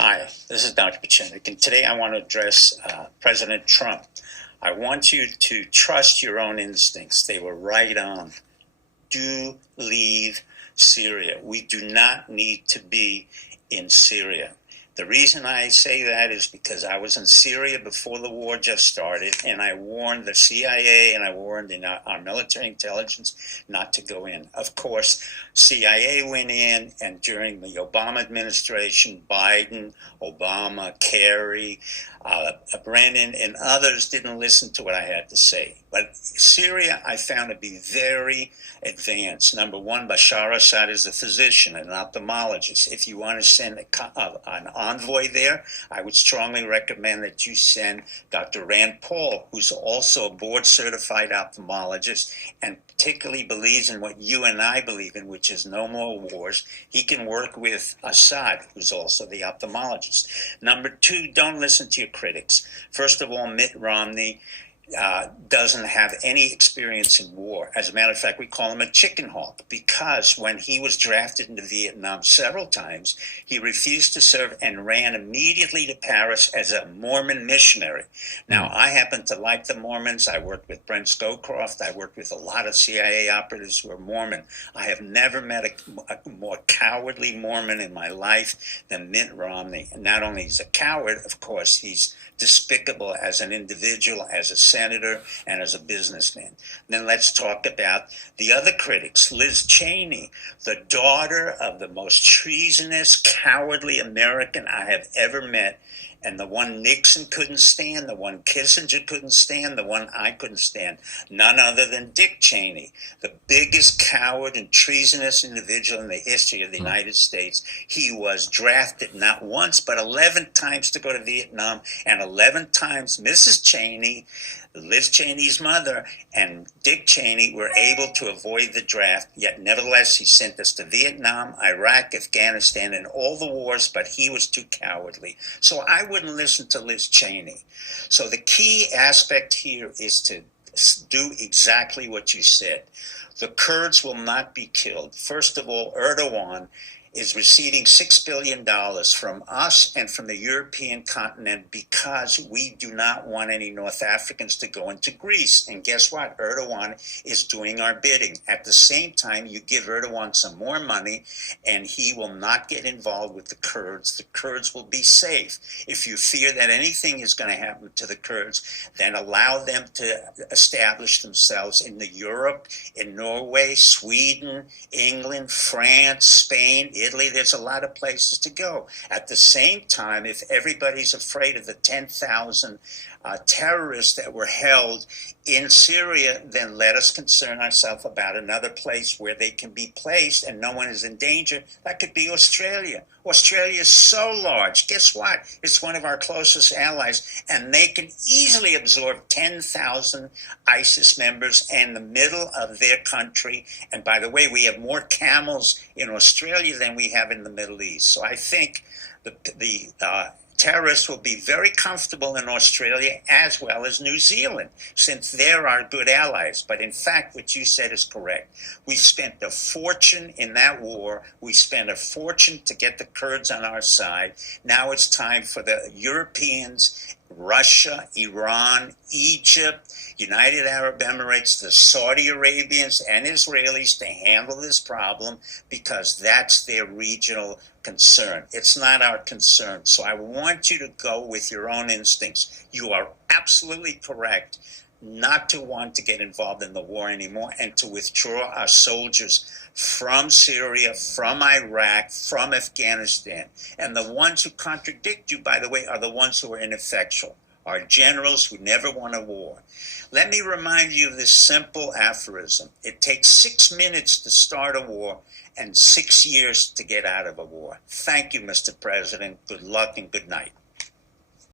Hi, this is Dr. Pachenik, and today I want to address President Trump. I want you to trust your own instincts. They were right on. Do leave Syria. We do not need to be in Syria. The reason I say that is because I was in Syria before the war just started, and I warned the CIA and I warned our military intelligence not to go in. Of course, CIA went in, and during the Obama administration, Biden, Obama, Kerry, Brennan, and others didn't listen to what I had to say. But Syria, I found to be very advanced. Number one, Bashar Assad is a physician, an ophthalmologist. If you want to send an envoy there, I would strongly recommend that you send Dr. Rand Paul, who's also a board-certified ophthalmologist and particularly believes in what you and I believe in, which is no more wars. He can work with Assad, who's also the ophthalmologist. Number two, don't listen to your critics. First of all, Mitt Romney doesn't have any experience in war. As a matter of fact, we call him a chicken hawk because when he was drafted into Vietnam several times, he refused to serve and ran immediately to Paris as a Mormon missionary. Now, I happen to like the Mormons. I worked with Brent Scowcroft. I worked with a lot of CIA operatives who are Mormon. I have never met a more cowardly Mormon in my life than Mitt Romney. And not only is he a coward, of course, he's despicable as an individual, as a senator, and as a businessman. Then let's talk about the other critics. Liz Cheney, the daughter of the most treasonous, cowardly American I have ever met, and the one Nixon couldn't stand, the one Kissinger couldn't stand, the one I couldn't stand. None other than Dick Cheney, the biggest coward and treasonous individual in the history of the United States. He was drafted not once, but 11 times to go to Vietnam, and 11 times Mrs. Cheney, Liz Cheney's mother, and Dick Cheney were able to avoid the draft, yet nevertheless he sent us to Vietnam, Iraq, Afghanistan, and all the wars, but he was too cowardly. So I wouldn't listen to Liz Cheney. So the key aspect here is to do exactly what you said. The Kurds will not be killed. First of all, Erdogan is receiving $6 billion from us and from the European continent because we do not want any North Africans to go into Greece. And guess what? Erdogan is doing our bidding. At the same time, you give Erdogan some more money and he will not get involved with the Kurds. The Kurds will be safe. If you fear that anything is going to happen to the Kurds, then allow them to establish themselves in Europe, in Norway, Sweden, England, France, Spain, Italy. There's a lot of places to go. At the same time, if everybody's afraid of the 10,000 terrorists that were held in Syria, then let us concern ourselves about another place where they can be placed and no one is in danger. That could be Australia. Australia is so large. Guess what? It's one of our closest allies, and they can easily absorb 10,000 ISIS members in the middle of their country. And by the way, we have more camels in Australia than we have in the Middle East. So I think the terrorists will be very comfortable in Australia as well as New Zealand, since they're our good allies. But in fact, what you said is correct. We spent a fortune in that war. We spent a fortune to get the Kurds on our side. Now it's time for the Europeans, Russia, Iran, Egypt, United Arab Emirates, the Saudi Arabians, and Israelis to handle this problem because that's their regional concern. It's not our concern. So I want you to go with your own instincts. You are absolutely correct not to want to get involved in the war anymore and to withdraw our soldiers from Syria, from Iraq, from Afghanistan. And the ones who contradict you, by the way, are the ones who are ineffectual, our generals who never won a war. Let me remind you of this simple aphorism. It takes 6 minutes to start a war and 6 years to get out of a war. Thank you, Mr. President. Good luck and good night.